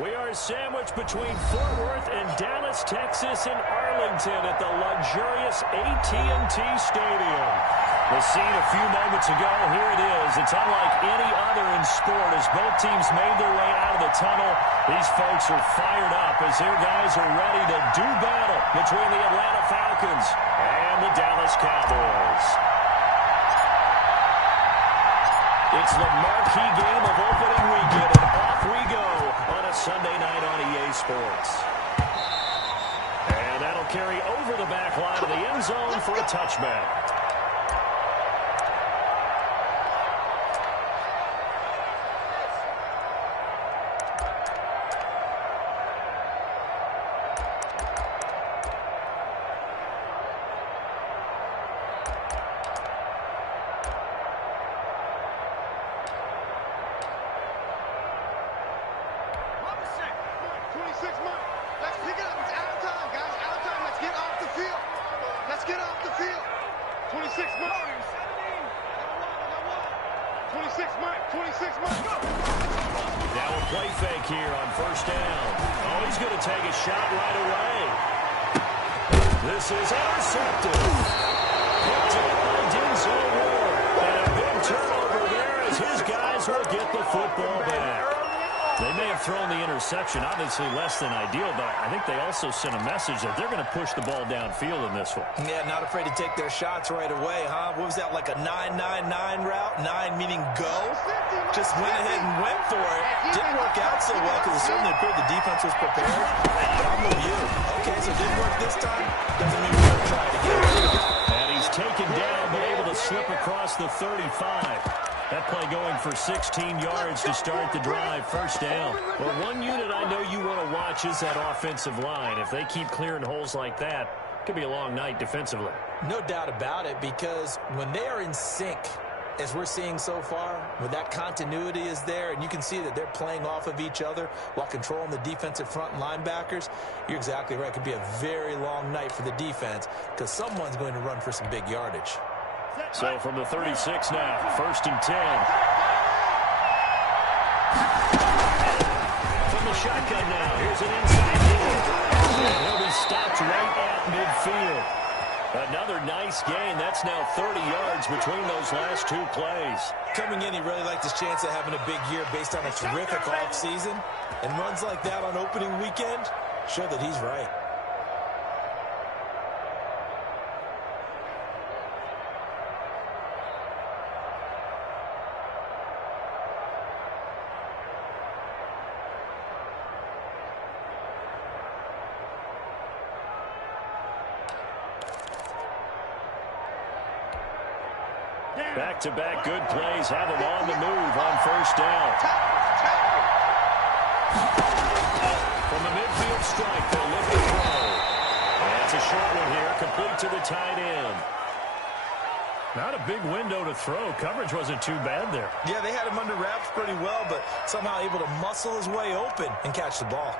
We are sandwiched between Fort Worth and Dallas, Texas, and Arlington at the luxurious AT&T Stadium. The scene a few moments ago, here it is. It's unlike any other in sport as both teams made their way out of the tunnel. These folks are fired up as their guys are ready to do battle between the Atlanta Falcons and the Dallas Cowboys. It's the marquee game of opening weekend, and off we go on a Sunday night on EA Sports. And that'll carry over the back line of the end zone for a touchback. Now a play fake here on first down. Oh, he's going to take a shot right away. This is intercepted. Picked up by Denzel Ward. And a big turnover there as his guys will get the football back. They may have thrown the interception, obviously less than ideal, but I think they also sent a message that they're going to push the ball downfield in this one. Yeah, not afraid to take their shots right away, huh? What was that, like a 9-9-9 route? 9 meaning go? Just went ahead and went for it. Didn't work out so well because it certainly appeared the defense was prepared. I'm with you. Okay, so it didn't work this time. Doesn't mean we're going to try it again. And he's taken down, but able to slip across the 35. That play going for 16 yards to start the drive, first down. Well, one unit I know you want to watch is that offensive line. If they keep clearing holes like that, it could be a long night defensively. No doubt about it, because when they are in sync, as we're seeing so far, when that continuity is there, and you can see that they're playing off of each other while controlling the defensive front and linebackers, you're exactly right. It could be a very long night for the defense because someone's going to run for some big yardage. So from the 36 now, first and 10. From the shotgun now, here's an inside hit. And he'll be stopped right at midfield. Another nice gain. That's now 30 yards between those last two plays. Coming in, he really liked his chance of having a big year based on a terrific offseason. And runs like that on opening weekend show that he's right. Back-to-back good plays have him on the move on first down. From the midfield strike, they'll look to throw. That's a short one here, complete to the tight end. Not a big window to throw. Coverage wasn't too bad there. Yeah, they had him under wraps pretty well, but somehow able to muscle his way open and catch the ball.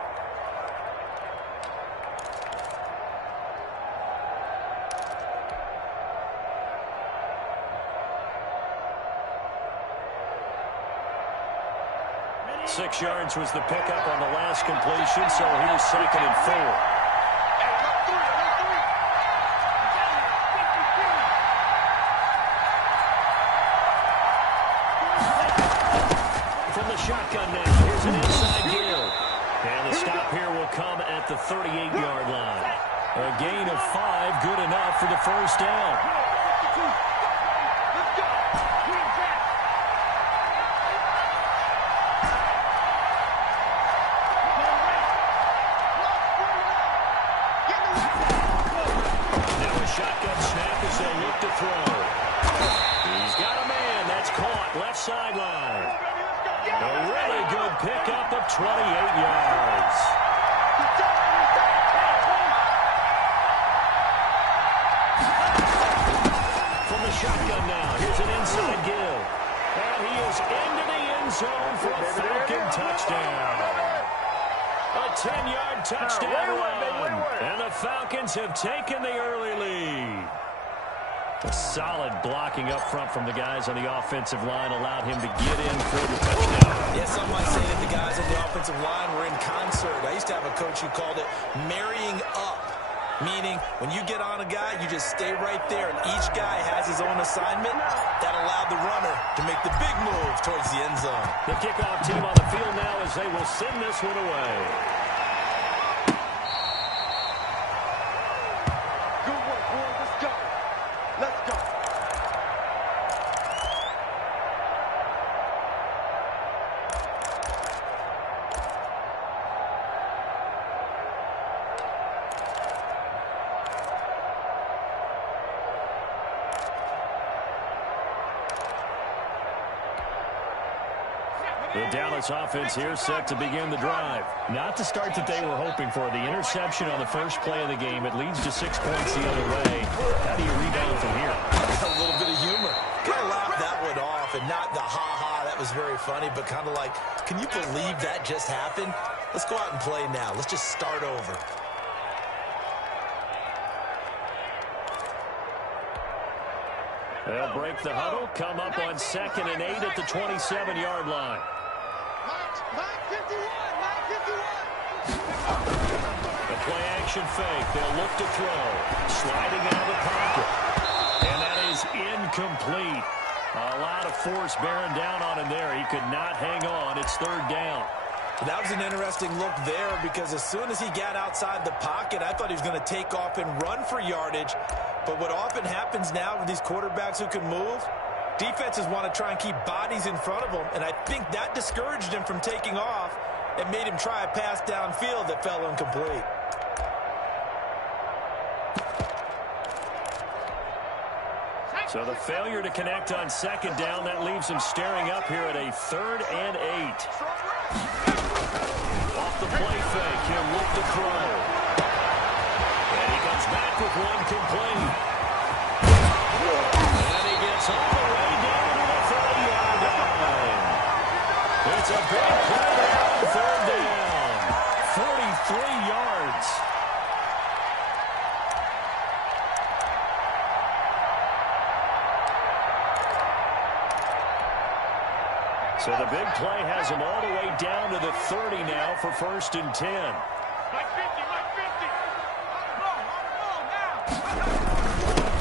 Six yards was the pickup on the last completion, so here's second and 4. From the shotgun now, here's an inside deal. And the stop here will come at the 38-yard line. A gain of 5, good enough for the first down. Sideline. A really good pickup of 28 yards. From the shotgun now, here's an inside give. And he is into the end zone for a Falcon touchdown. A 10-yard touchdown run. And the Falcons have taken the early lead. Solid blocking up front from the guys on the offensive line allowed him to get in for the touchdown. Yeah, some might say that the guys on the offensive line were in concert. I used to have a coach who called it marrying up, meaning when you get on a guy, you just stay right there, and each guy has his own assignment. That allowed the runner to make the big move towards the end zone. The kickoff team on the field now as they will send this one away. Good work, boys. Let's go. Let's go. The Dallas offense here set to begin the drive. Not the start that they were hoping for. The interception on the first play of the game. It leads to 6 points the other way. How do you rebound from here? A little bit of humor. Kind of laughed that one off, and not the ha-ha. That was very funny, but kind of like, can you believe that just happened? Let's go out and play now. Let's just start over. They'll break the huddle, come up on 2nd and 8 at the 27-yard line. Line 51. The play action fake. They'll look to throw. Sliding out of the pocket. And that is incomplete. A lot of force bearing down on him there. He could not hang on. It's 3rd down. That was an interesting look there because as soon as he got outside the pocket, I thought he was going to take off and run for yardage. But what often happens now with these quarterbacks who can move, defenses want to try and keep bodies in front of them, and I think that discouraged him from taking off and made him try a pass downfield that fell incomplete. So the failure to connect on 2nd down, that leaves him staring up here at a 3rd and 8. Off the play fake, he'll look to throw. And he comes back with one complete. And he gets all the way down to the 30-yard line. It's a big play there on 3rd down. 43 yards. So the big play has him all the way down to the 30 now for 1st and 10. Mike 50.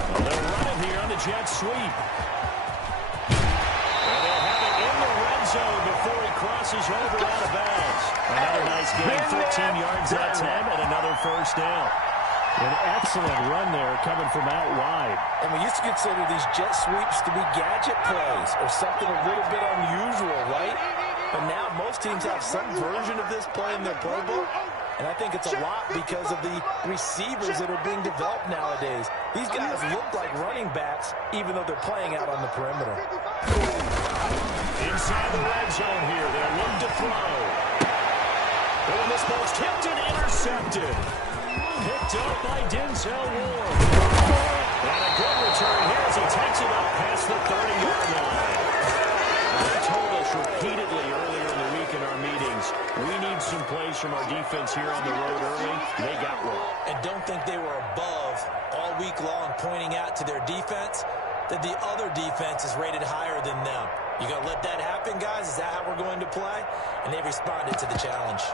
Well, they're running here on the jet sweep. And they'll have it in the red zone before he crosses over out of bounds. Another nice gain, 15 yards that time, and another 1st down. An excellent run there coming from out wide. And we used to consider these jet sweeps to be gadget plays or something a little bit unusual, right? But now most teams have some version of this play in their playbook. And I think it's a lot because of the receivers that are being developed nowadays. These guys look like running backs even though they're playing out on the perimeter. Inside the red zone here. They'll look to throw. And this ball's tipped and intercepted. Picked up by Denzel Ward. And a good return here as he takes it up past the 30-yard line. They told us repeatedly earlier in the week in our meetings, we need some plays from our defense here on the road early. They got one. And don't think they were above all week long pointing out to their defense that the other defense is rated higher than them. You going to let that happen, guys? Is that how we're going to play? And they responded to the challenge.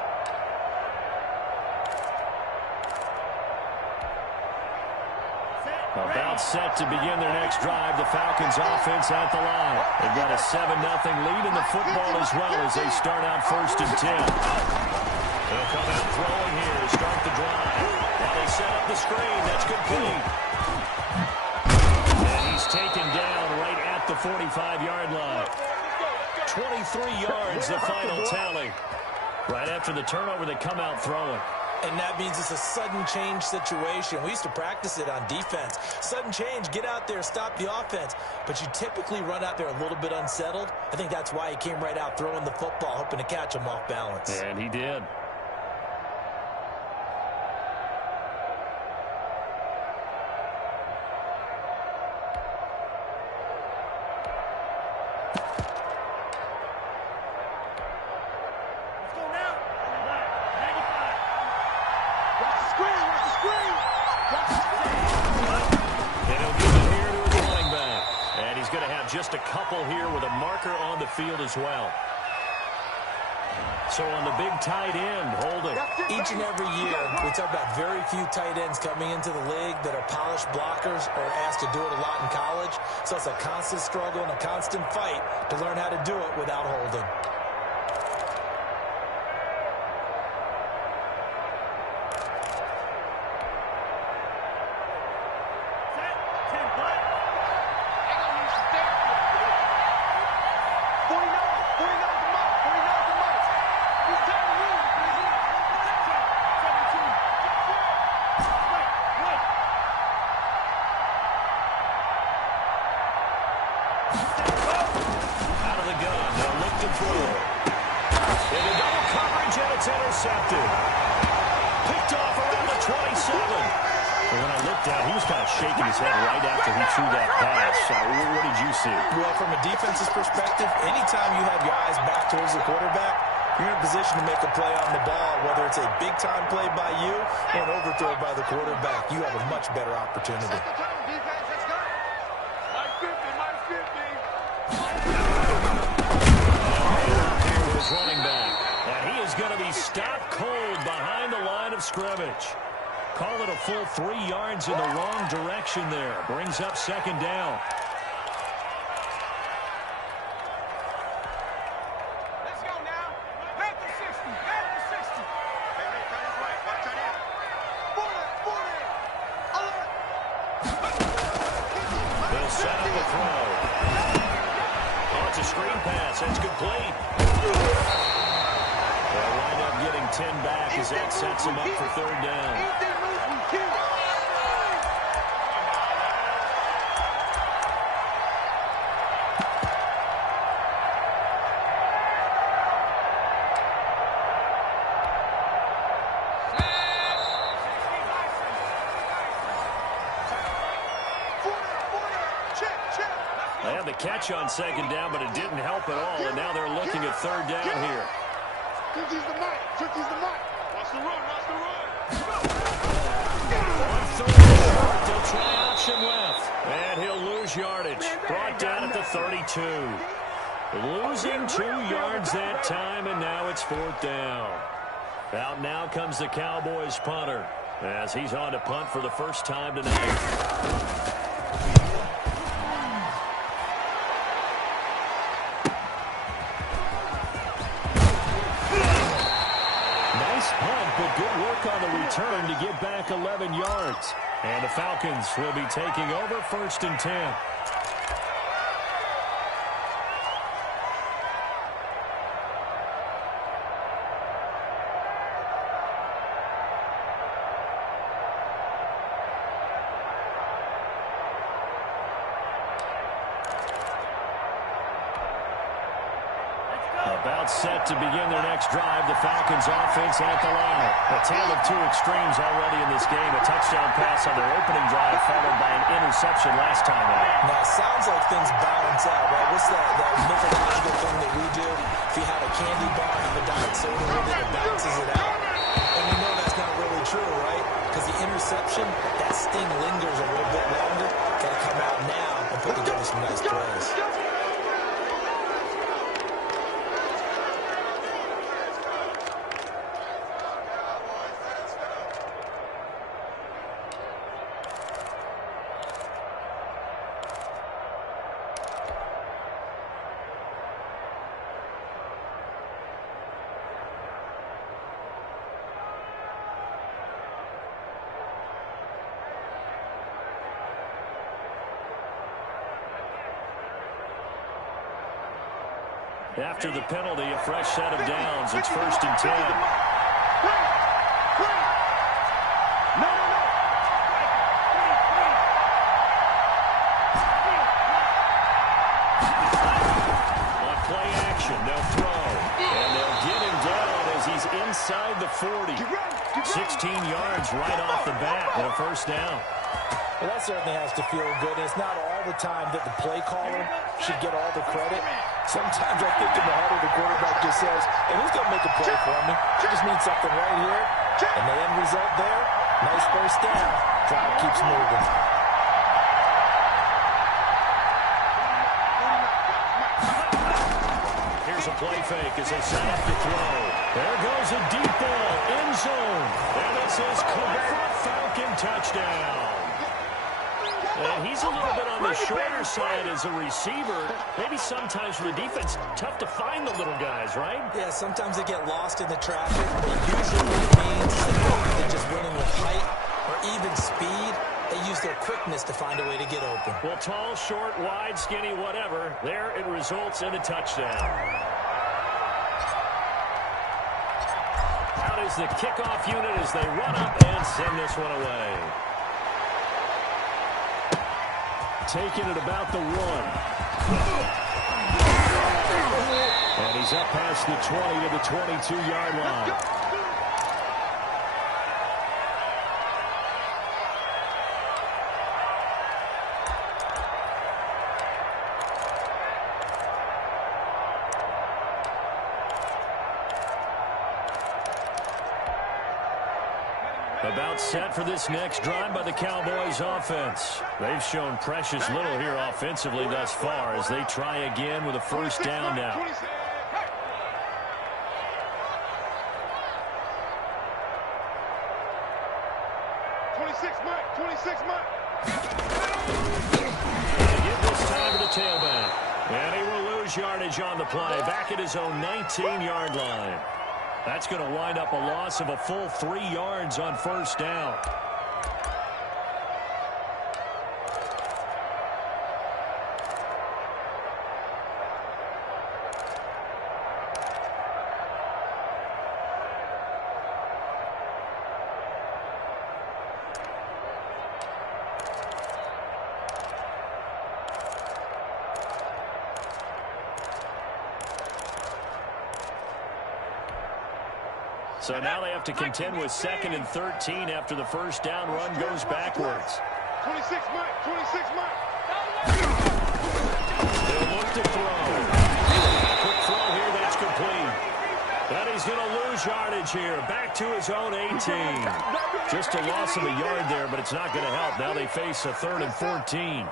About set to begin their next drive. The Falcons offense at the line. They've got a 7-0 lead in the football as well as they start out 1st and 10. They'll come out throwing here to start the drive. Now they set up the screen. That's complete. And he's taken down right at the 45-yard line. 23 yards, the final tally. Right after the turnover, they come out throwing. And that means it's a sudden change situation. We used to practice it on defense. Sudden change, get out there, stop the offense. But you typically run out there a little bit unsettled. I think that's why he came right out throwing the football, hoping to catch him off balance. And he did. have just a couple here with a marker on the field as well. So on the big tight end, holding. Each and every year, we talk about very few tight ends coming into the league that are polished blockers or asked to do it a lot in college. So it's a constant struggle and a constant fight to learn how to do it without holding. Intercepted. Picked off around the 27. And when I looked down, he was kind of shaking his head right after he threw that pass. What did you see? Well, from a defense's perspective, anytime you have your eyes back towards the quarterback, you're in a position to make a play on the ball, whether it's a big-time play by you or an overthrow by the quarterback. You have a much better opportunity. Here was running back. And he is going to be stopped cold behind the line of scrimmage. Call it a full 3 yards in the wrong direction there. Brings up second down. Let's go now. Back to 60. Back to 60. Hey, cut his right. Watch out here. 40. They'll set up a throw. Oh, it's a screen pass. That's complete. They'll wind up getting 10 back as that sets them up for third down. They had the catch on second down, but it didn't help at all, and now they're looking at third down here. Turkey's the mic. Turkey's the mic. Watch the run. Watch the run. On third, they'll try option left, and he'll lose yardage. Brought down at the 32. Losing 2 yards that time, and now it's fourth down. Out now comes the Cowboys punter, as he's on to punt for the first time tonight. But good work on the return to get back 11 yards. And the Falcons will be taking over first and 10. About set to begin their next drive. The Falcons offense at the line. A tale of two extremes already in this game. A touchdown pass on their opening drive followed by an interception last time out. Now, it sounds like things balance out, right? What's that mythological thing that we do? If you have a candy bar, have a diet soda with it, it balances it out. And we know that's not really true, right? Because the interception, that sting lingers a little bit longer. Got to come out now and put together some nice plays. After the penalty, a fresh set of downs. It's first and 10. On play action, they'll throw. And they'll get him down as he's inside the 40. 16 yards right off the bat and a first down. Well, that certainly has to feel good. And it's not all the time that the play caller should get all the credit. Sometimes I think in the heart of the quarterback just says, hey, who's going to make a play for me? I just need something right here. And the end result there, nice first down. Drive keeps moving. Here's a play fake as they set up to throw. There goes a deep ball, end zone. And this is caught for a Falcon touchdown. And he's a little bit on the shorter side as a receiver. Maybe sometimes for the defense, tough to find the little guys, right? Yeah, sometimes they get lost in the traffic, but usually what it means is that rather than just winning with height or even speed, they use their quickness to find a way to get open. Well, tall, short, wide, skinny, whatever, there it results in a touchdown. Out is the kickoff unit as they run up and send this one away. Taking it about the 1. And he's up past the 20 to the 22-yard line. About set for this next drive by the Cowboys offense. They've shown precious little here offensively thus far as they try again with a first down now. 26 Mike, 26 Mike. They give this time to the tailback. And he will lose yardage on the play back at his own 19-yard line. That's going to wind up a loss of a full 3 yards on first down. So now they have to contend with 2nd and 13 after the first down run goes backwards. 26 Mike, 26 Mike. They'll look to throw. Quick throw here, that's complete. And he's going to lose yardage here, back to his own 18. Just a loss of a yard there, but it's not going to help. Now they face a 3rd and 14.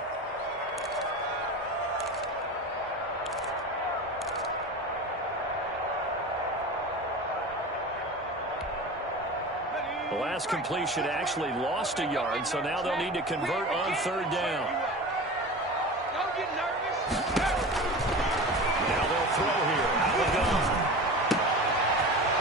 The last completion actually lost a yard, so now they'll need to convert on 3rd down. Don't get nervous. Now they'll throw here. Out of gun.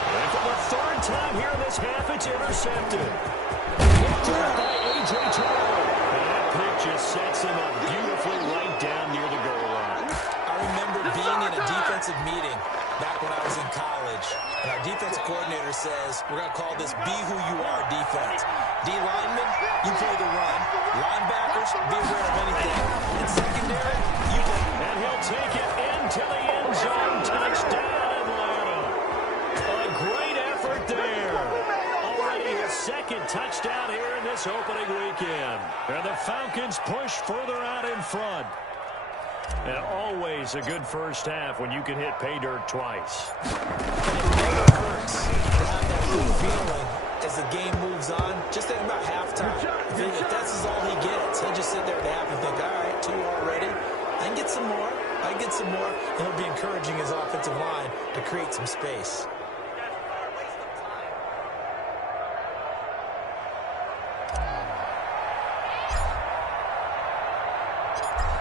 And for the 3rd time here in this half, it's intercepted. Picked up by A.J. Terrell. And that pick just sets him up beautifully right down near the goal line. I remember being in a defensive meeting back when I was in college, and our defensive coordinator says, we're going to call this be who you are defense. D linemen, you play the run. Linebackers, be aware of anything. And secondary, you play. And he'll take it into the end zone. Touchdown, Atlanta. A great effort there. Already his 2nd touchdown here in this opening weekend. And the Falcons push further out in front. And always a good first half when you can hit pay dirt twice. It hurts to have that good feeling as the game moves on. Just think about halftime. If that's all he gets, he'll just sit there at half and think, all right, 2 already. I can get some more. I can get some more. And he'll be encouraging his offensive line to create some space.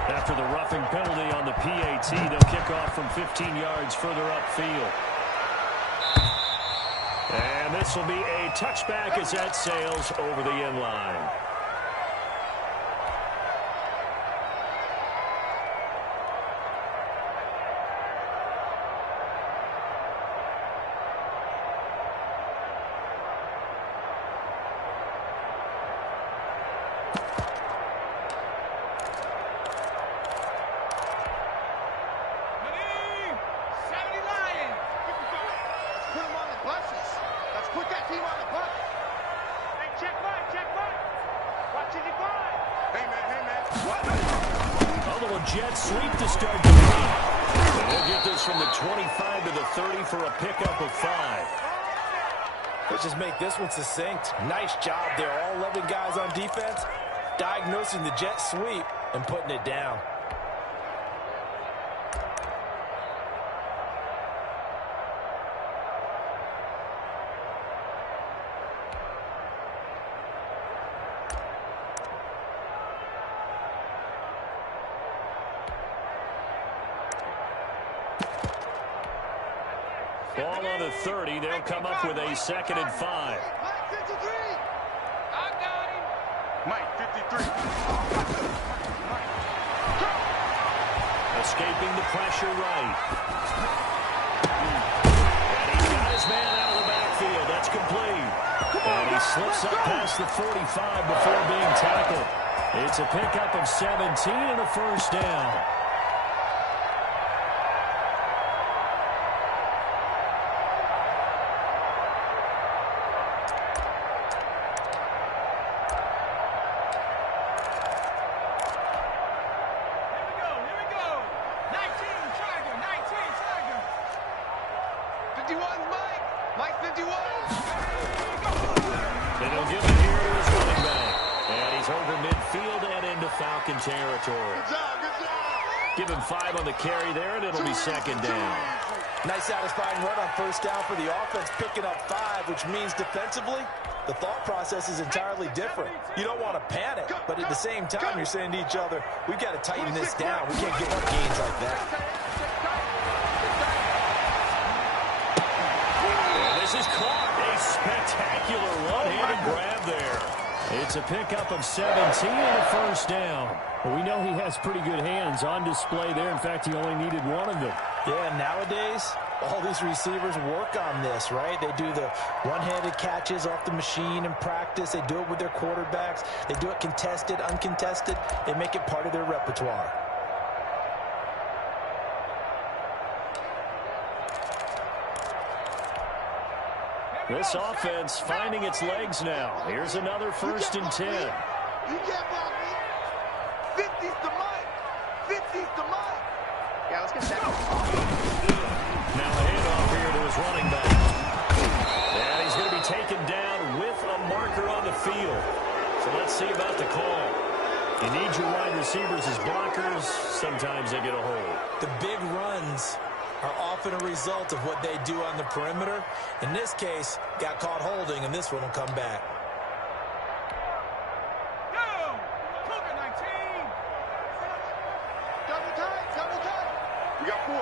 After the roughing penalty on the PAT, they'll kick off from 15 yards further upfield. And this will be a touchback as that sails over the end line. Jet sweep to start the game. And they'll get this from the 25 to the 30 for a pickup of 5. Let's just make this one succinct. Nice job there. All 11 guys on defense diagnosing the jet sweep and putting it down. Ball on the 30. They'll come up with a 2nd and 5. I got him. Mike, 53. Escaping the pressure right. And he's got his man out of the backfield. That's complete. And he slips up past the 45 before being tackled. It's a pickup of 17 and a first down. Here we go. 19, Tiger, 19, Tiger. 51's Mike. Mike 51. And he'll give it here to his running back. And he's over midfield and into Falcon territory. Good job, good job. Give him 5 on the carry there, and it'll be 2nd down. Nice satisfying run on first down for the offense, picking up 5, which means defensively, the thought process is entirely different. You don't want to panic, but at the same time, you're saying to each other, we've got to tighten this down. We can't give up gains like that. And this is caught. A spectacular one-handed grab there. It's a pickup of 17 and a first down. Well, we know he has pretty good hands on display there. In fact, he only needed one of them. Yeah, nowadays, all these receivers work on this, right? They do the one-handed catches off the machine in practice. They do it with their quarterbacks. They do it contested, uncontested. They make it part of their repertoire. This offense finding its legs now. Here's another 1st and 10. You can't block me. 50's to Mike. 50's to Mike. Yeah, let's get that. Now a handoff here to his running back. And he's going to be taken down with a marker on the field. So let's see about the call. You need your wide receivers as blockers. Sometimes they get a hold. The big runs are often a result of what they do on the perimeter. In this case, got caught holding, and this one will come back. Go. Cougar 19. Double tight, double tight. We got 4.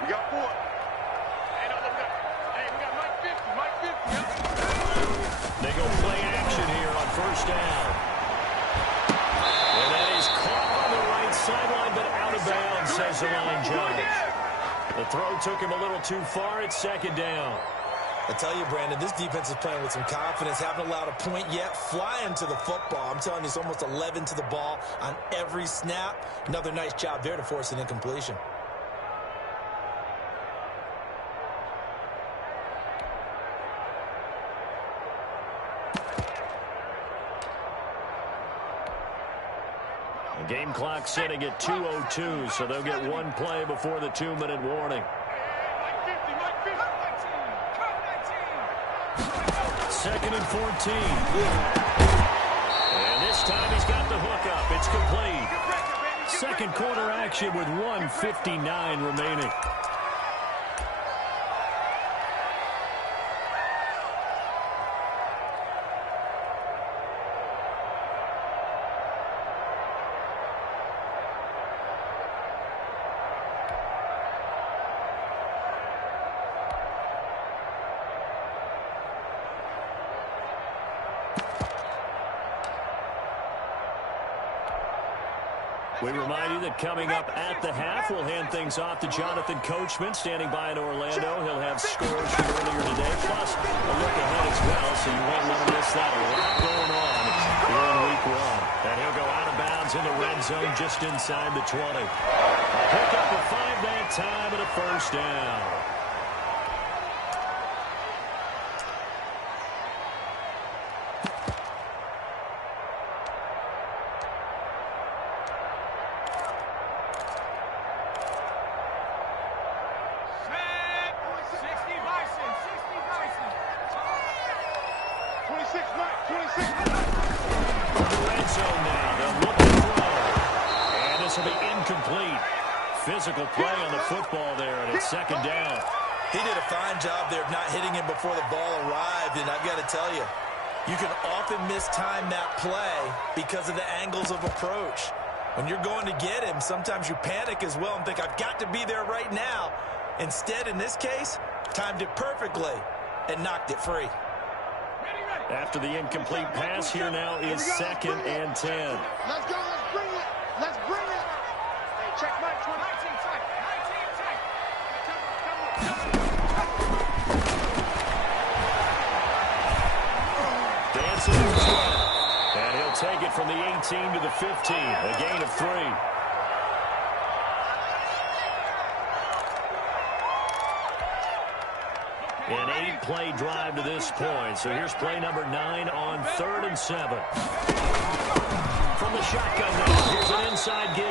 We got 4. Hey, no, look, we got Mike 50. Mike 50. Yep. They go play action here on first down. And that is caught on the right sideline, but out of bounds, says the line judge. The throw took him a little too far. It's 2nd down. I tell you, Brandon, this defense is playing with some confidence. Haven't allowed a point yet. Flying to the football. I'm telling you, it's almost 11 to the ball on every snap. Another nice job there to force an incompletion. The game clock setting at 2:02, so they'll get one play before the 2-minute warning. Mike 50. Mike 50. Cut 19. 2nd and 14. And this time he's got the hook up. It's complete. Second quarter action with 1:59 remaining. We remind you that coming up at the half, we'll hand things off to Jonathan Coachman, standing by in Orlando. He'll have scores from earlier today, plus a look ahead as well, so you won't want to miss that. A lot going on here in week 1. And he'll go out of bounds in the red zone just inside the 20. A pickup of 5 that time and a first down. Physical play on the football there, and it's 2nd down. He did a fine job there of not hitting him before the ball arrived, and I've got to tell you, you can often mistime that play because of the angles of approach. When you're going to get him, sometimes you panic as well and think, I've got to be there right now. Instead, in this case, timed it perfectly, and knocked it free. After the incomplete pass, here now is 2nd and 10. Let's go. Let's bring it. Let's bring it. Hey, check Mike 20. 19 tight. 19 tight. Dancing in front. And he'll take it from the 18 to the 15. A gain of 3. An 8-play drive to this point. So here's play number 9 on 3rd and 7. From the shotgun now, here's an inside give.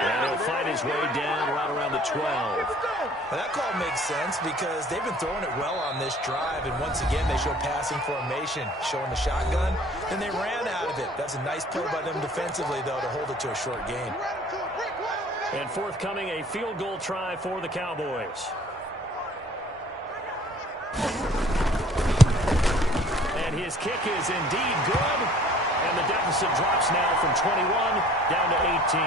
And he'll fight his way down right around the 12. Well, that call makes sense because they've been throwing it well on this drive, and once again they show passing formation, showing the shotgun, and they ran out of it. That's a nice play by them defensively, though, to hold it to a short gain. And forthcoming, a field goal try for the Cowboys. And his kick is indeed good. And the deficit drops now from 21 down to 18.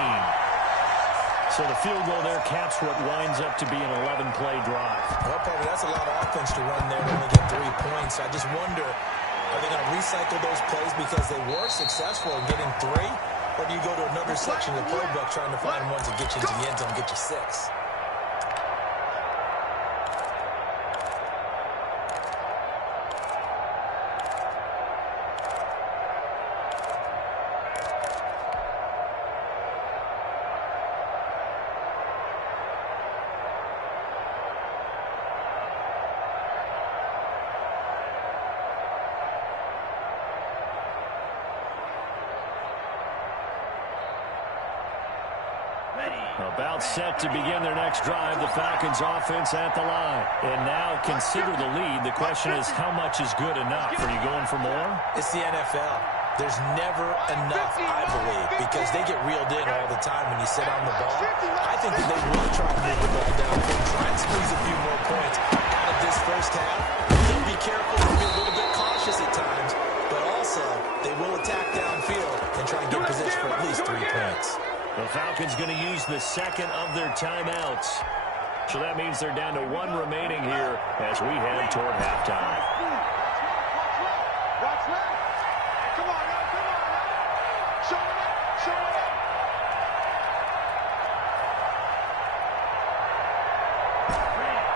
So the field goal there caps what winds up to be an 11-play drive. Well, probably that's a lot of offense to run there to only get 3 points. I just wonder, are they going to recycle those plays because they were successful in getting 3? Or do you go to another section of the playbook trying to find ones that get you into the end zone and get you 6? About set to begin their next drive, the Falcons offense at the line. And now consider the lead. The question is, how much is good enough? Are you going for more? It's the NFL. There's never enough, I believe, because they get reeled in all the time when you sit on the ball. I think that they will try to move the ball down and try and squeeze a few more points out of this first half. They'll be careful, they'll be a little bit cautious at times, but also they will attack downfield and try and get position for at least 3 points. The Falcons going to use the second of their timeouts. So that means they're down to 1 remaining here as we head toward halftime. Watch left. Come on now. Come on now. Show it up. Show it up.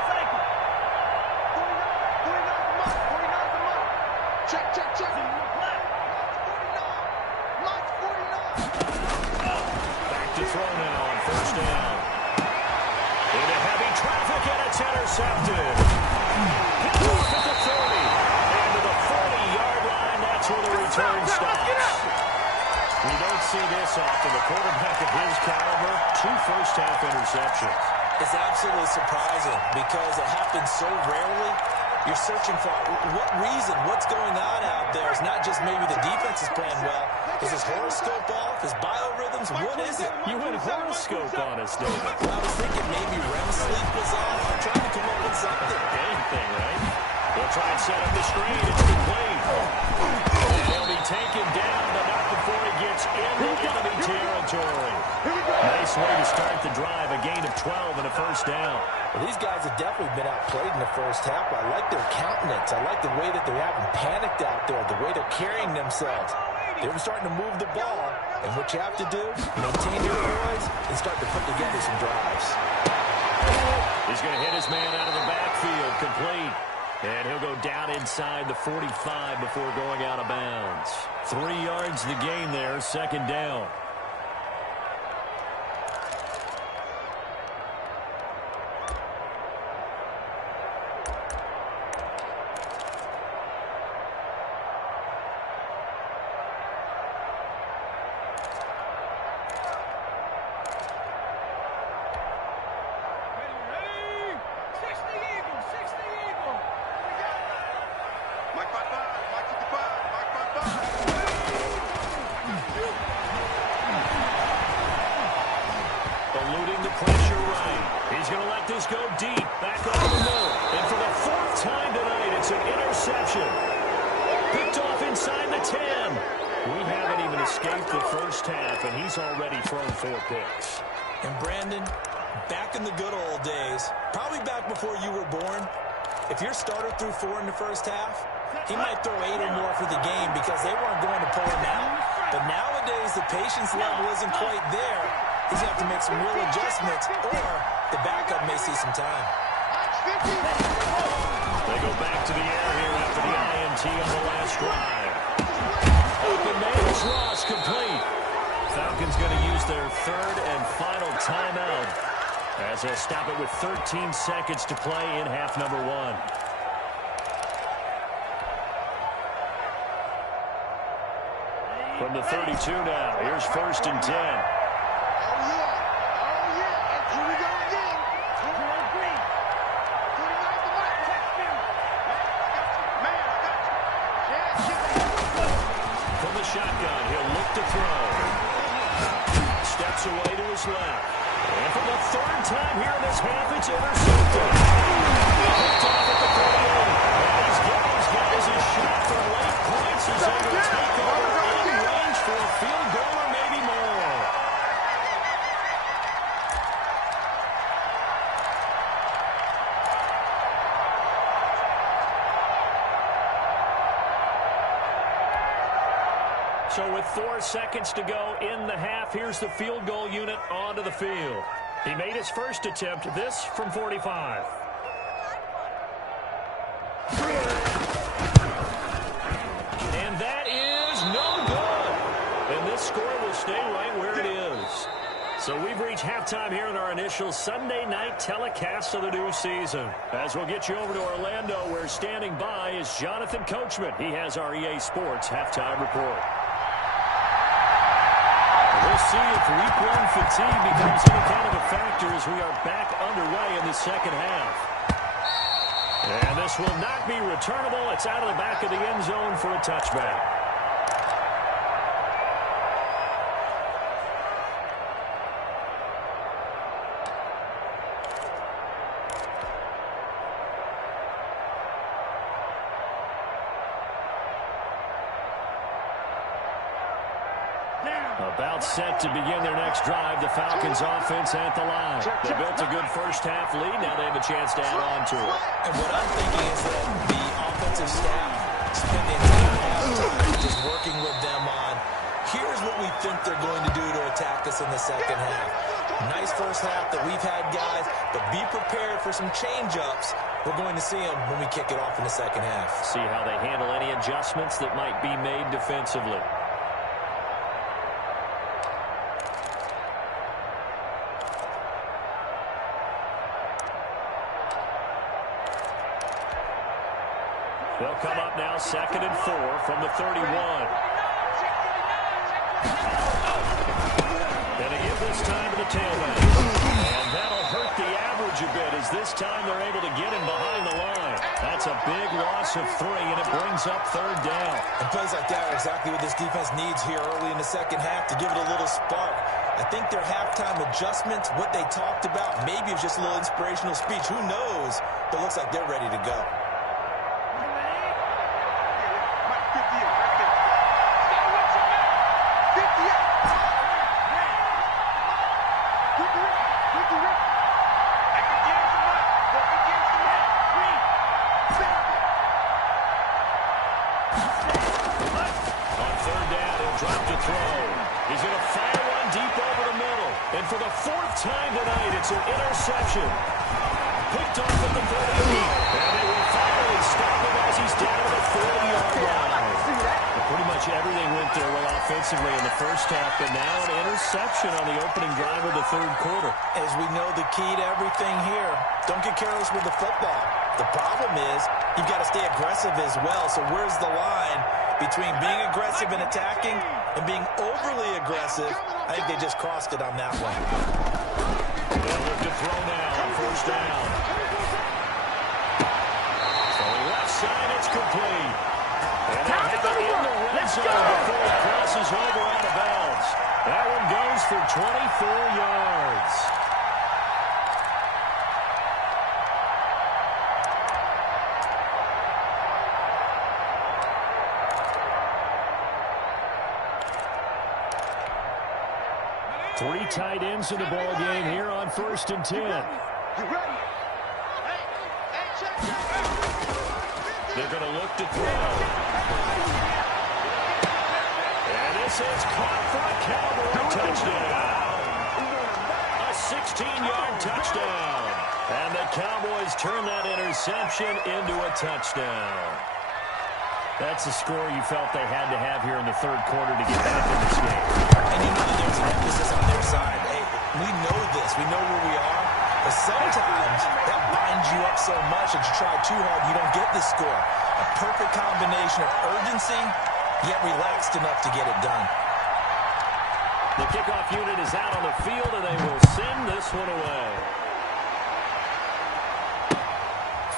Cycle. 49 the mark. Check, check, check. Mark 49. To throw now on first down. Into heavy traffic, and it's intercepted. Picked off at the 30. And to the 40-yard line, that's where the return stops. We don't see this often. The quarterback of his caliber, 2 first-half interceptions. It's absolutely surprising because it happens so rarely. You're searching for what reason, what's going on out there. It's not just maybe the defense is playing well. Is his horoscope off? His biorhythms? What is it? You went horoscope on us, David. I was thinking maybe REM sleep was off. I'm trying to come up with something. Anything, right? They'll try and set up the screen. It's complete. And he'll be taken down, but not before he gets into enemy territory. Nice way to start the drive. A gain of 12 and a first down. Well, these guys have definitely been outplayed in the first half. I like their countenance. I like the way that they haven't panicked out there, the way they're carrying themselves. They're starting to move the ball, and what you have to do, maintain your poise and start to put together some drives. He's going to hit his man out of the backfield, complete. And he'll go down inside the 45 before going out of bounds. 3 yards the gain there, second down. Back in the good old days, probably back before you were born, if your starter threw 4 in the first half, he might throw 8 or more for the game because they weren't going to pull him out. But nowadays, the patience level isn't quite there. He's going to have to make some real adjustments, or the backup may see some time. They go back to the air here after the INT on the last drive. Open man, Ross complete. Falcons going to use their third and final timeout as they'll stop it with 13 seconds to play in half number 1. From the 32 now, here's 1st and 10. Oh, yeah. And here we go again. From the shotgun, he'll look to throw. Steps away to his left. And for the 3rd time here in this half, it's intercepted. Picked off at the 38. And he's giving these guys a shot for late points as they will take over in range for a field goal or maybe more. So with 4 seconds to go in the half, here's the field goal unit onto the field. He made his first attempt, this from 45. And that is no good. And this score will stay right where it is. So we've reached halftime here in our initial Sunday night telecast of the new season. As we'll get you over to Orlando, where standing by is Jonathan Coachman. He has our EA Sports halftime report. We'll see if week 1 fatigue becomes any kind of a factor as we are back underway in the second half. And this will not be returnable. It's out of the back of the end zone for a touchback. About set to begin their next drive, the Falcons offense at the line. They built a good first half lead. Now they have a chance to add on to it. And what I'm thinking is that the offensive staff spend the entire halftime just working with them on, here's what we think they're going to do to attack us in the second half. Nice first half that we've had, guys, but be prepared for some change-ups. We're going to see them when we kick it off in the second half. See how they handle any adjustments that might be made defensively. They'll come up now 2nd and 4 from the 31. And they give this time to the tailback. And that'll hurt the average a bit as this time they're able to get him behind the line. That's a big loss of 3, and it brings up 3rd down. And plays like that are exactly what this defense needs here early in the second half to give it a little spark. I think their halftime adjustments, what they talked about, maybe it's just a little inspirational speech. Who knows? But it looks like they're ready to go. For the 4th time tonight, it's an interception. Picked off at the 38. And they will finally stop him as he's down to the 40-yard line. Pretty much everything went their way offensively in the first half, but now an interception on the opening drive of the 3rd quarter. As we know, the key to everything here, don't get careless with the football. The problem is you've got to stay aggressive as well. So where's the line between being aggressive and attacking and being overly aggressive? I think they just crossed it on that one. They'll look to throw now on 1st down. So left side, it's complete. And they'll have it in the red zone before it crosses over out of bounds. That one goes for 24 yards. Three tight ends in the ball game here on 1st and 10. You ready? They're going to look to throw. And this is caught for a Cowboy touchdown. A 16-yard touchdown. And the Cowboys turn that interception into a touchdown. That's the score you felt they had to have here in the third quarter to get back in this game. And you know that there's an emphasis on their side. Hey, we know this. We know where we are. But sometimes that binds you up so much that you try too hard, you don't get the score. A perfect combination of urgency, yet relaxed enough to get it done. The kickoff unit is out on the field, and they will send this one away.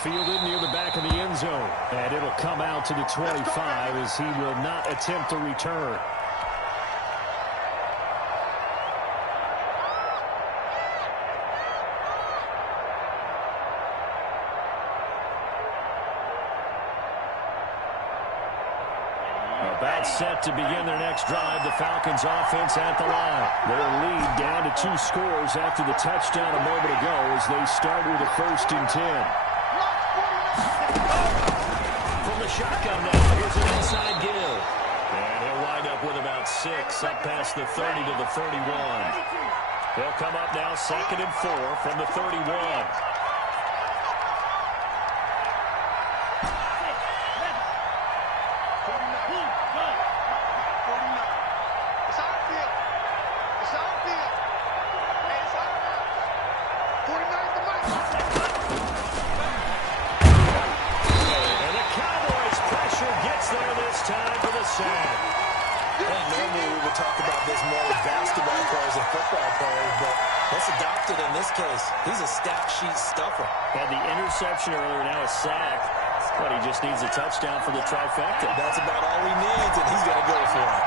Fielded near the back of the end zone. And it'll come out to the 25 as he will not attempt to return. About set to begin their next drive. The Falcons offense at the line. Their lead down to 2 scores after the touchdown a moment ago as they start with a 1st and 10. From the shotgun now, here's an inside give. And he'll wind up with about 6 up past the 30 to the 31. They'll come up now 2nd and 4 from the 31. He's a stat sheet stuffer. Had the interception earlier, now a sack. But he just needs a touchdown for the trifecta. That's about all he needs, and he's going to go for it.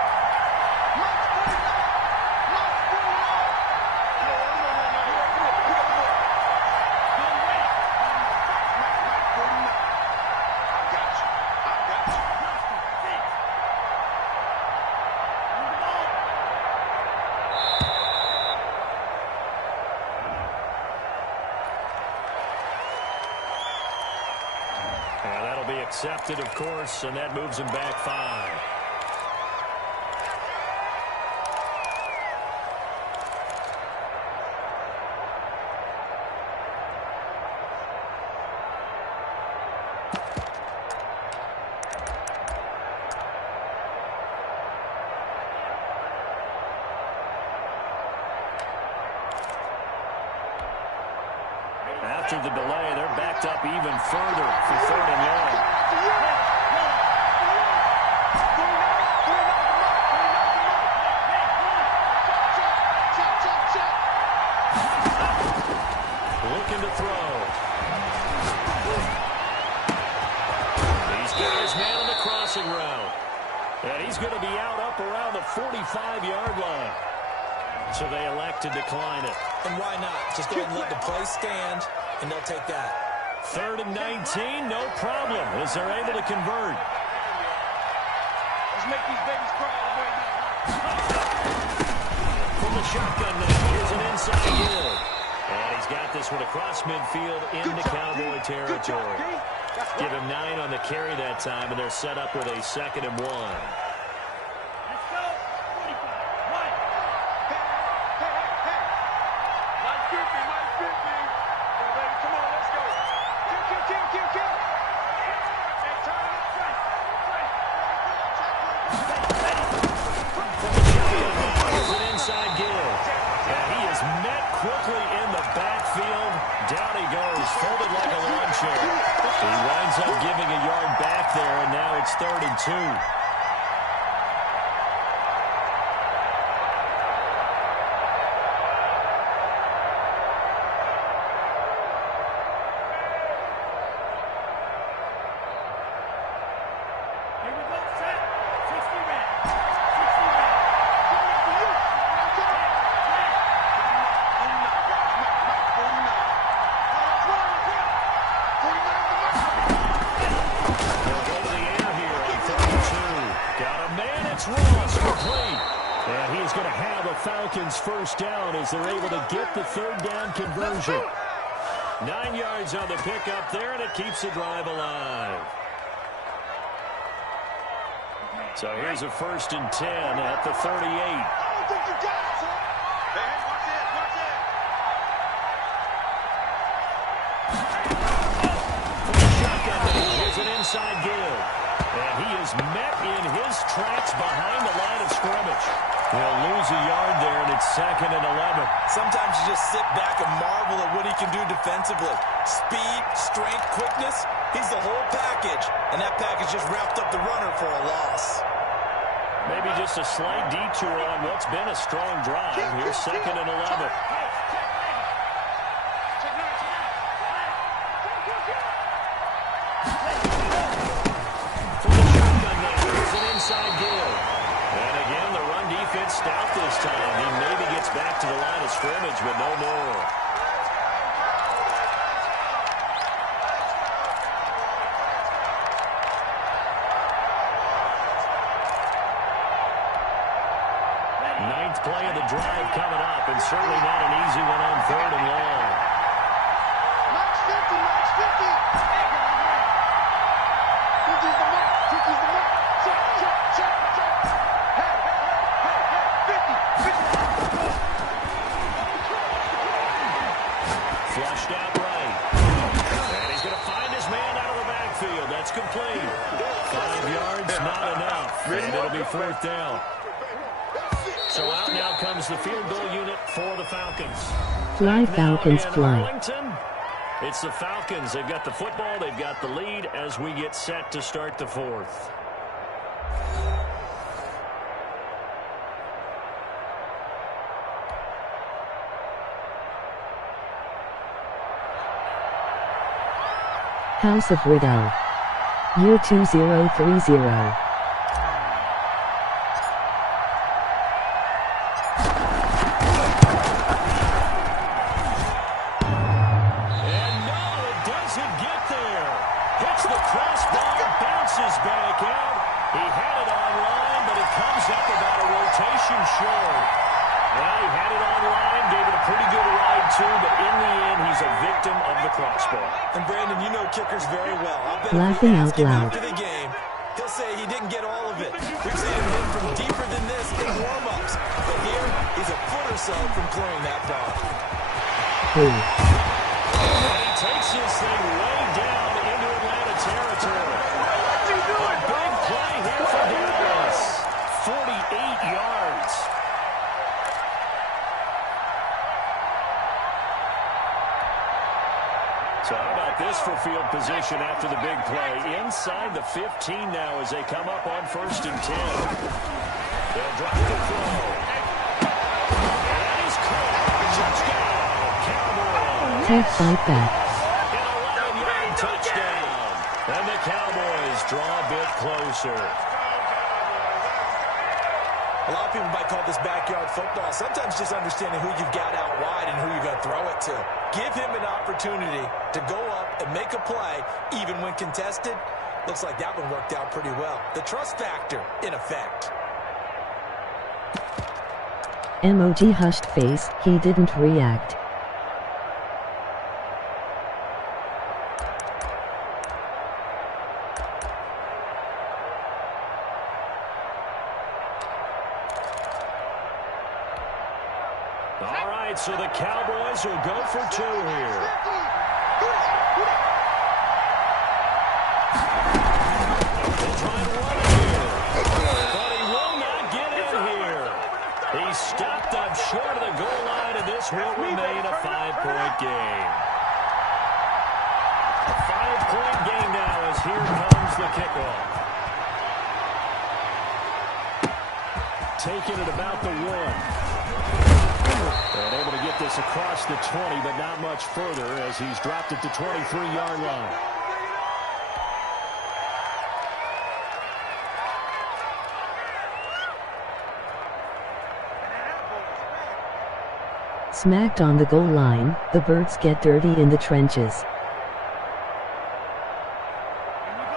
Accepted, of course, and that moves him back 5. After the delay, they're backed up even further for 3rd and long. Looking to throw. He's got his man on the crossing route. And he's going to be out up around the 45-yard line. So they elect to decline it. And why not? Just go ahead and let the play stand, and they'll take that. 3rd and 19, no problem, as they're able to convert. Let's make these babies cry all the way now. From the shotgun now, here's an inside give. And he's got this one across midfield into Cowboy territory. Give him 9 on the carry that time, and they're set up with a 2nd and 1. Quickly in the backfield. Down he goes, folded like a lawn chair. He winds up giving a yard back there, and now it's 3rd and 2. They'll go to the air here on 32. Falcons first down as they're able to get the third down conversion. 9 yards on the pickup there, and it keeps the drive alive. So here's a 1st and 10 at the 38. I don't think you got it, son. Hey, watch it, watch it. For the shotgun, here's an inside give. And he is met in his tracks behind the line of scrimmage. He'll lose a yard there, and it's 2nd and 11. Sometimes you just sit back and marvel at what he can do defensively. Speed, strength, quickness. He's the whole package, and that package just wrapped up the runner for a loss. Maybe just a slight detour on what's been a strong drive. Here's 2nd and 11. For the shotgun now, it's an inside give. And again, the run defense stout this time. He maybe gets back to the line of scrimmage, but no more. Ninth play of the drive coming up, and certainly not an easy one on 3rd and long. Max 50, Max 50. 50's the mark, 50's the mark. Check, check, check, check. Hey, hey, hey, hey, 50, 50. Flushed out right. And he's going to find his man out of the backfield. That's complete. 5 yards, not enough. And it'll be 4th down. So out now comes the field goal unit for the Falcons. Fly, Falcons, fly. Arlington, it's the Falcons. They've got the football. They've got the lead as we get set to start the 4th. House of Riddell. Year 2030. And Brandon, you know kickers very well. I bet Laughing out loud. After the game, he'll say he didn't get all of it. We've seen him hit from deeper than this in warm-ups. But here, he's a foot or so from clearing that ball. And he takes this thing way down into Atlanta territory. A big play here for Dallas. 48 yards. So how about this for field position after the big play? Inside the 15 now as they come up on 1st and 10. They'll drop the throw. And he's caught. Touchdown, Cowboys. Can't fight back. An 11-yard touchdown. And the Cowboys draw a bit closer. A lot of people might call this backyard football. Sometimes just understanding who you've got out wide and who you're going to throw it to. Give him an opportunity to go up and make a play, even when contested. Looks like that one worked out pretty well. The trust factor, in effect. Emoji hushed face, he didn't react. All right, so the Cowboys will go for 2 here. They'll try to run it here. But he will not get in here. He's stopped up short of the goal line, and this will remain a 5-point game. A 5-point game now as here comes the kickoff. Taking it about the 1. And able to get this across the 20, but not much further as he's dropped at the 23-yard line. Smacked on the goal line, the Birds get dirty in the trenches.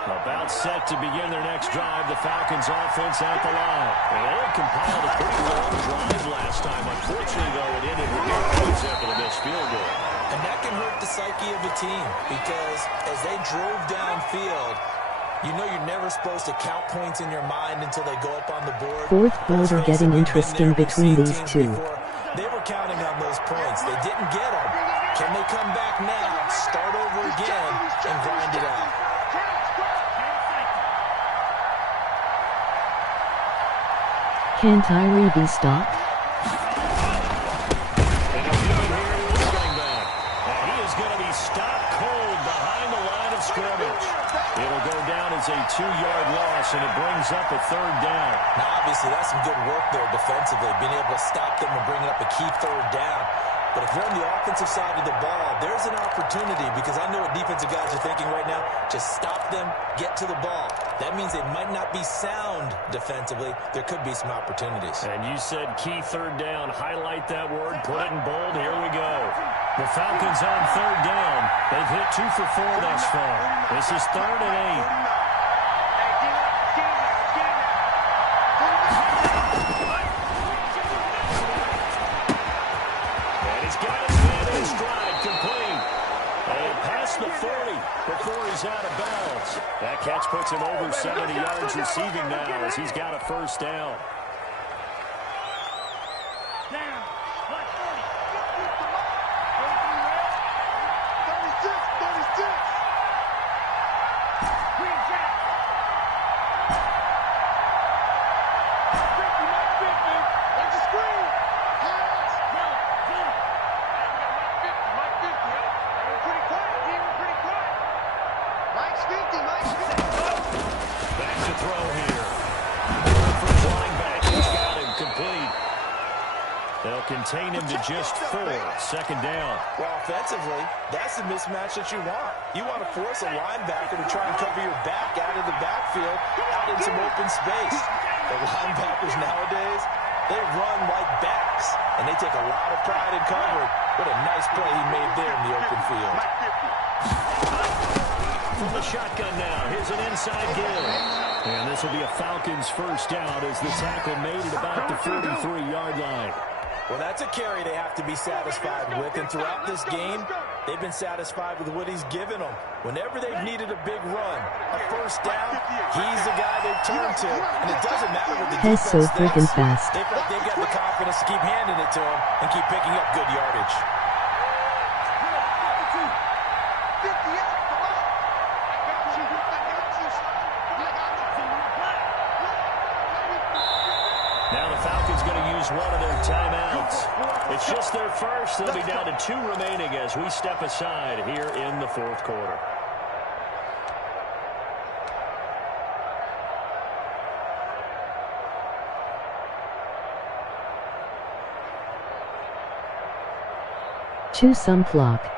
About set to begin their next drive, the Falcons offense at the line. And they had compiled a pretty long drive last time. Unfortunately, though, it ended with no points after the missed field goal. And that can hurt the psyche of a team because as they drove downfield, you know you're never supposed to count points in your mind until they go up on the board. Fourth quarter getting interesting between these two. They were counting on those points. They didn't get them. Can they come back now, start over again, and grind it out? Can Tyree be stopped? And a few here to his running back. And he is going to be stopped cold behind the line of scrimmage. It'll go down as a 2-yard loss, and it brings up a 3rd down. Now, obviously, that's some good work there defensively, being able to stop them and bring up a key 3rd down. But if you're on the offensive side of the ball, there's an opportunity because I know what defensive guys are thinking right now. Just stop them, get to the ball. That means they might not be sound defensively. There could be some opportunities. And you said key 3rd down. Highlight that word. Put it in bold. Here we go. The Falcons on 3rd down. They've hit 2 for 4 thus far. This is 3rd and 8. The 40 before he's out of bounds. That catch puts him over 70 yards receiving now as he's got a 1st down. Contain him to just 4. 2nd down. Well, offensively, that's the mismatch that you want. You want to force a linebacker to try and cover your back out of the backfield, out in some open space. The linebackers nowadays, they run like backs, and they take a lot of pride in covering. What a nice play he made there in the open field. From the shotgun now, here's an inside give. And this will be a Falcons 1st down as the tackle made at about the 43-yard line. Well, that's a carry they have to be satisfied with, and throughout this game, they've been satisfied with what he's given them. Whenever they've needed a big run, a 1st down, he's the guy they've turned to, and it doesn't matter what the defense so freaking fast. They feel like they've got the confidence to keep handing it to him and keep picking up good yardage. Now the Falcons going to use one of their timeouts. It's just their first. They'll be down to 2 remaining as we step aside here in the 4th quarter. Choose some clock.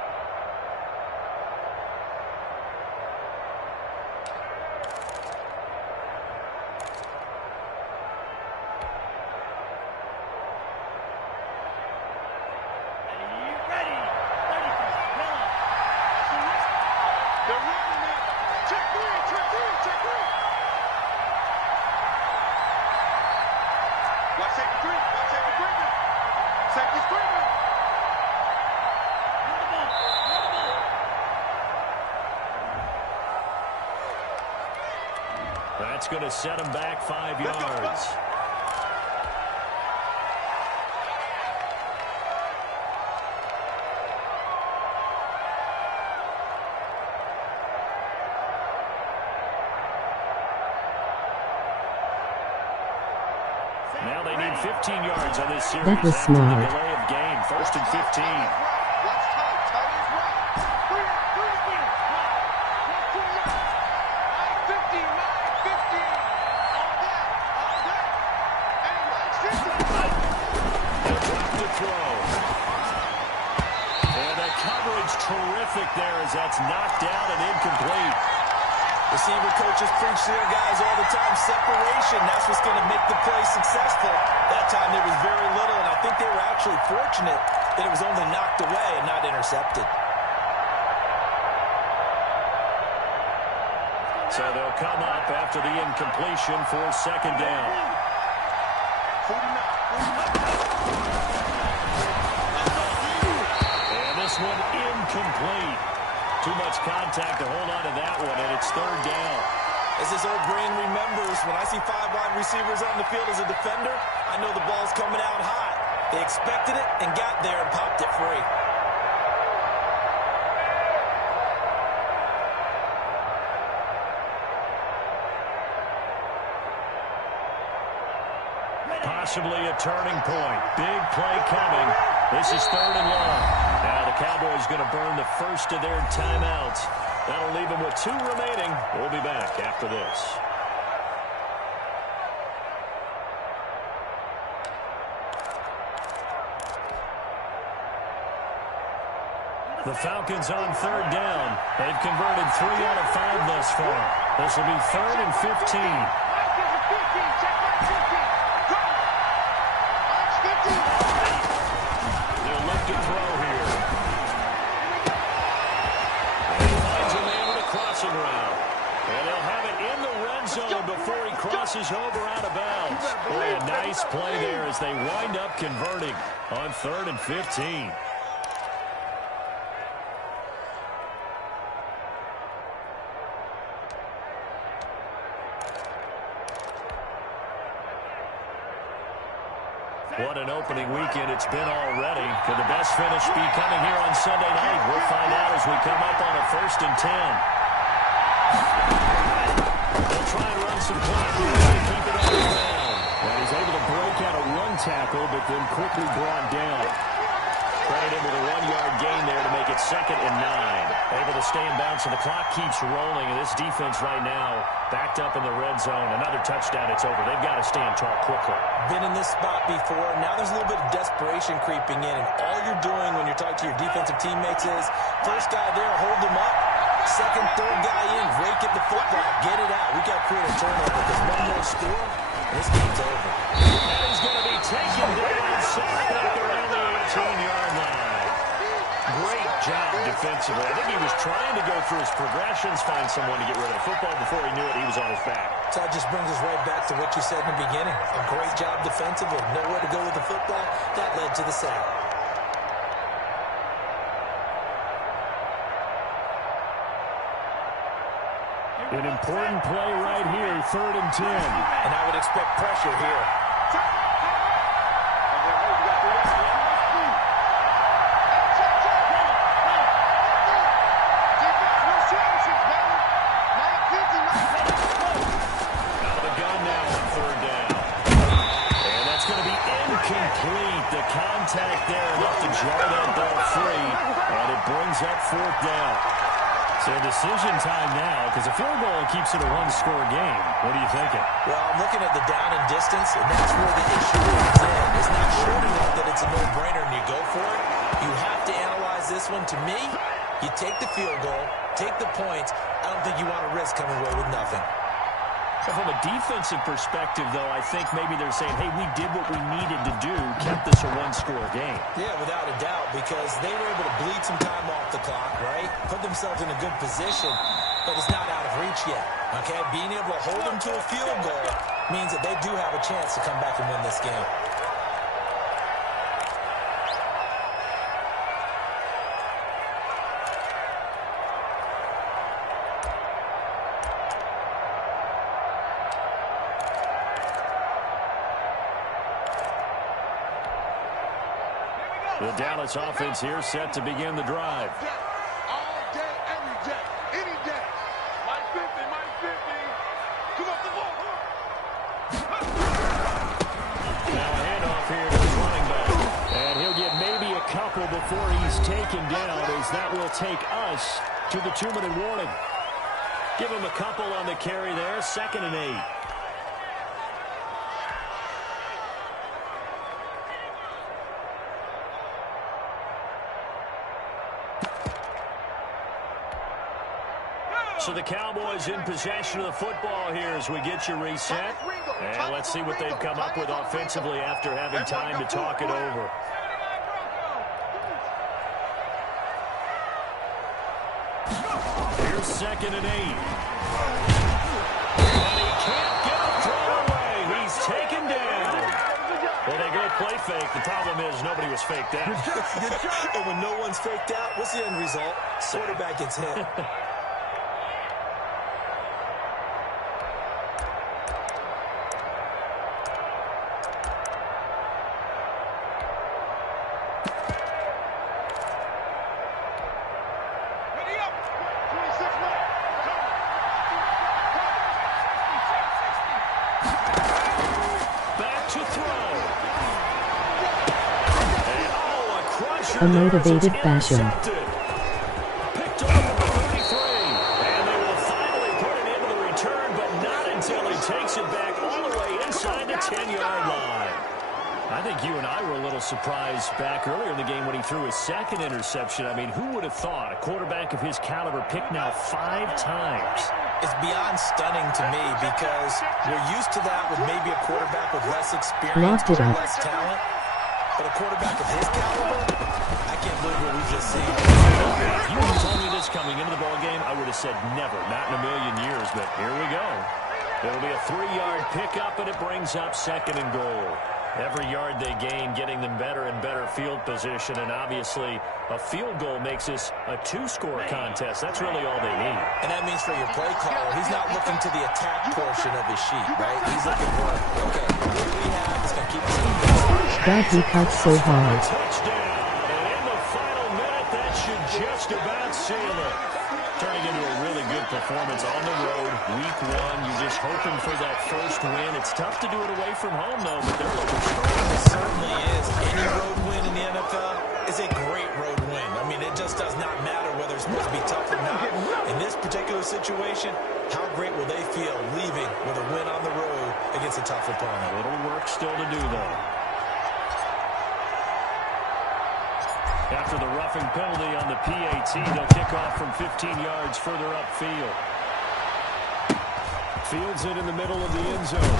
That's going to set him back 5 yards. Now they need 15 yards on this series. That was smart. Delay of game, 1st and 15. Terrific there as that's knocked down and incomplete. Receiver coaches preach to their guys all the time. Separation, that's what's going to make the play successful. That time there was very little, and I think they were actually fortunate that it was only knocked away and not intercepted. So they'll come up after the incompletion for second down. And this one incomplete. Too much contact to hold on to that one, and it's third down. As this old brain remembers, when I see 5 wide receivers on the field as a defender, I know the ball's coming out hot. They expected it and got there and popped it free. Possibly a turning point. Big play coming. This is third and long. Now the Cowboys going to burn the first of their timeouts. That'll leave them with 2 remaining. We'll be back after this. The Falcons on third down. They've converted 3 out of 5 thus far. This will be third and 15. They'll look to throw here. And he finds a man with a crossing route. And they'll have it in the red zone before he crosses over out of bounds. Boy, a nice play there as they wind up converting on third and 15. What an opening weekend it's been already. Could the best finish be coming here on Sunday night? We'll find out as we come up on a first and 10. They'll try and run some clock to keep it on the ground. And he's able to break out a run tackle, but then quickly brought down. Credit him with a 1-yard gain there to make it second and 9. Able to stay in bounds, so the clock keeps rolling. And this defense right now backed up in the red zone. Another touchdown, it's over. They've got to stand tall quickly. Been in this spot before. Now there's a little bit of desperation creeping in. And all you're doing when you're talking to your defensive teammates is, first guy there, hold him up. Second, third guy in, rake at the football. Get it out. We got to create a turnover because one more score, this game's over. And he's going to be taken down, sacked back around the 18-yard line. Great job defensively. I think he was trying to go through his progressions, find someone to get rid of the football. Before he knew it, he was on his back. So that just brings us right back to what you said in the beginning. A great job defensively. Nowhere to go with the football. That led to the sack. An important play right here, third and 10. And I would expect pressure here. Out of the gun now on third down. And that's going to be incomplete. The contact there enough to jar that ball free. And it brings up fourth down. So decision time now, because a field goal keeps it a one-score game. What are you thinking? Well, I'm looking at the down and distance, and that's where the issue comes in. It's not short enough that it's a no-brainer and you go for it. You have to analyze this one. To me, you take the field goal, take the points. I don't think you want to risk coming away with nothing. So from a defensive perspective, though, I think maybe they're saying, hey, we did what we needed to do, kept this a one-score game. Yeah, without a doubt, because they were able to bleed some time off the clock, right? Put themselves in a good position, but it's not out of reach yet, okay? Being able to hold them to a field goal means that they do have a chance to come back and win this game. The Dallas offense here set to begin the drive. All day, every day, any day. Mike 50, Mike 50. Come up the ball. Now a handoff here to his running back. And he'll get maybe a couple before he's taken down, as that will take us to the 2-minute warning. Give him a couple on the carry there, second and 8. So the Cowboys in possession of the football here as we get you reset. And let's see what they've come up with offensively after having time to talk it over. Here's 2nd and 8. And he can't get a throw away. He's taken down. Well, they go play fake. The problem is nobody was faked out. And when no one's faked out, what's the end result? Quarterback gets hit. A motivated fashion. Picked off at the 33. And they will finally put an end to the return, but not until he takes it back all the way inside the 10-yard line. I think you and I were a little surprised back earlier in the game when he threw his second interception. I mean, who would have thought a quarterback of his caliber picked now 5 times? It's beyond stunning to me because we're used to that with maybe a quarterback with less experience or less talent. But a quarterback of his caliber, I can't believe what we've just seen. If you had told me this coming into the ballgame, I would have said never, not in a million years, but here we go. It'll be a 3-yard pickup, and it brings up 2nd and goal. Every yard they gain, getting them better and better field position, and obviously a field goal makes this a 2-score contest. That's really all they need. And that means for your play caller, he's not looking to the attack portion of his sheet, right? He's looking for, okay, what do we have? It's going to keep us in the God, he cut so hard. Touchdown, and in the final minute, that should just about seal it. Turning into a really good performance on the road, week 1. You're just hoping for that first win. It's tough to do it away from home, though, but they're looking strong. It certainly is. Any road win in the NFL is a great road win. I mean, it just does not matter whether it's supposed to be tough or not. In this particular situation, how great will they feel leaving with a win on the road against a tough opponent? A little work still to do, though. After the roughing penalty on the PAT, they'll kick off from 15 yards further upfield. Fields it in the middle of the end zone.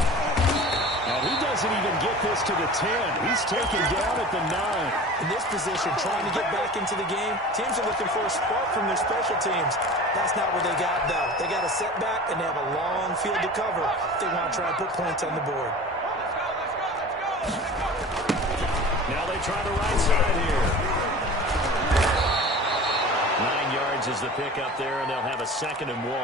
And he doesn't even get this to the 10. He's taken down at the 9. In this position, trying to get back into the game, teams are looking for a spark from their special teams. That's not what they got, though. They got a setback, and they have a long field to cover if they want to try and put points on the board. Now they try the right side here. 9 yards is the pickup there, and they'll have a 2nd and 1.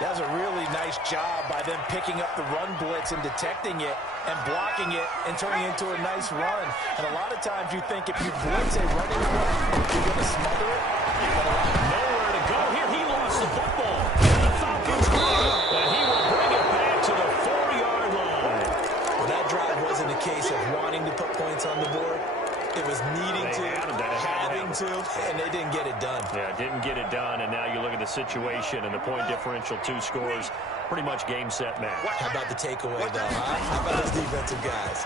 That was a really nice job by them picking up the run blitz and detecting it and blocking it and turning it into a nice run. And a lot of times you think if you blitz a running play, you're going to smother it. Nowhere to go here. He lost the football. And the Falcons win. And he will bring it back to the 4-yard line. Well, that drive wasn't a case of wanting to put points on the board. It was needing to, having to, and they didn't get it done. Yeah, didn't get it done, and now you look at the situation and the point differential, 2 scores, pretty much game, set, match. How about the takeaway, though, huh? How about those defensive guys?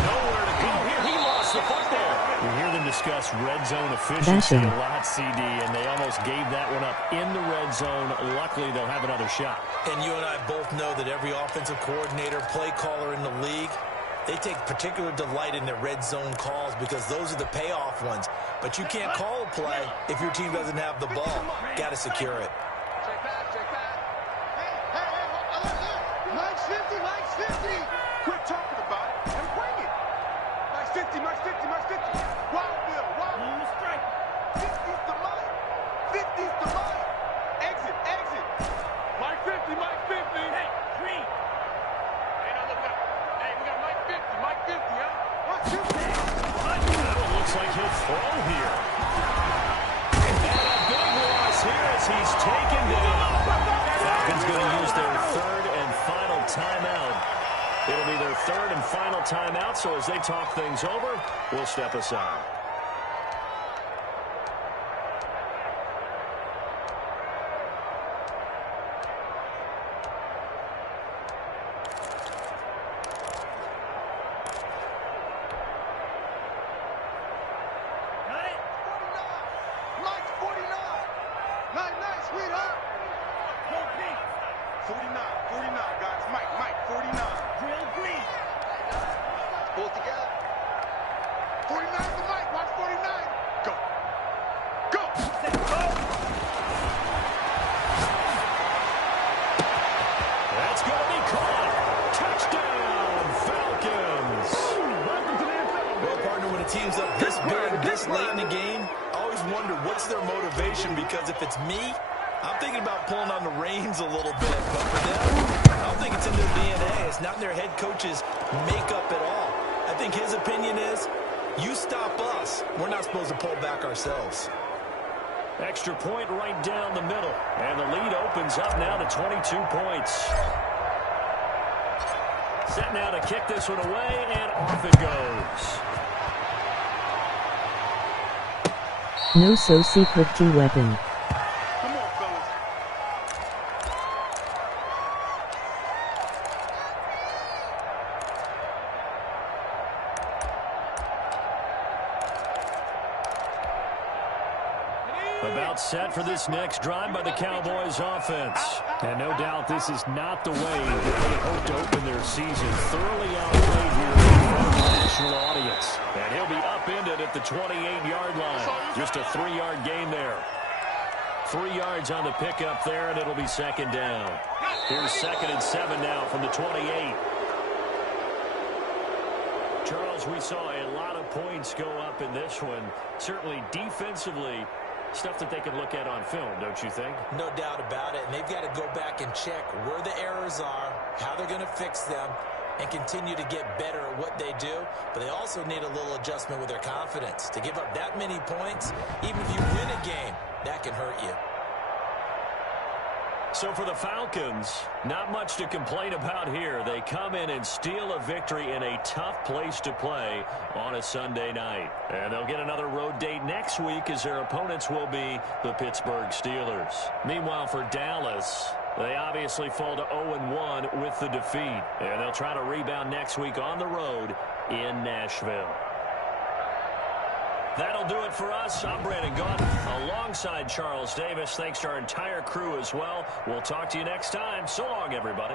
Nowhere to go here. He lost the football. We hear them discuss red zone efficiency a lot, CD, and they almost gave that one up in the red zone. Luckily, they'll have another shot. And you and I both know that every offensive coordinator, play caller in the league, they take particular delight in their red zone calls because those are the payoff ones. But you can't call a play if your team doesn't have the ball. Got to secure it. Check back. Hey, Mike's 50. Quit talking about it and bring it. Mike's 50. Wild Bill. Strike. 50's the Mike. Exit. Mike 50. Hey, Green. Hey, now look up. Hey, we got Mike 50, huh? 1, 2, 3. That one looks like he'll throw here. And a big loss here as he's taken down. Falcons going to use their 3rd and final timeout. It'll be their 3rd and final timeout, so as they talk things over, we'll step aside. that's their motivation, because if it's me, I'm thinking about pulling on the reins a little bit. But for them, I don't think it's in their DNA. It's not in their head coach's makeup at all. I think his opinion is, you stop us, we're not supposed to pull back ourselves. Extra point right down the middle. And the lead opens up now to 22 points. Set now to kick this one away, and off it goes. No so secret G weapon. Come on, fellas. About set for this next drive by the Cowboys offense. And no doubt this is not the way that they hope to open their season. Thoroughly outplayed here in front of the national audience. And he'll be upended at the 28-yard line. Just a 3-yard gain there. 3 yards on the pickup there, and it'll be second down. Here's 2nd and 7 now from the 28. Charles, we saw a lot of points go up in this one. Certainly defensively, stuff that they can look at on film, don't you think? No doubt about it. And they've got to go back and check where the errors are, how they're going to fix them, and continue to get better at what they do. But they also need a little adjustment with their confidence. To give up that many points, even if you win a game, that can hurt you. So for the Falcons, not much to complain about here. They come in and steal a victory in a tough place to play on a Sunday night. And they'll get another road date next week as their opponents will be the Pittsburgh Steelers. Meanwhile, for Dallas, they obviously fall to 0-1 with the defeat. And they'll try to rebound next week on the road in Nashville. That'll do it for us. I'm Brandon Gaudin alongside Charles Davis. Thanks to our entire crew as well. We'll talk to you next time. So long, everybody.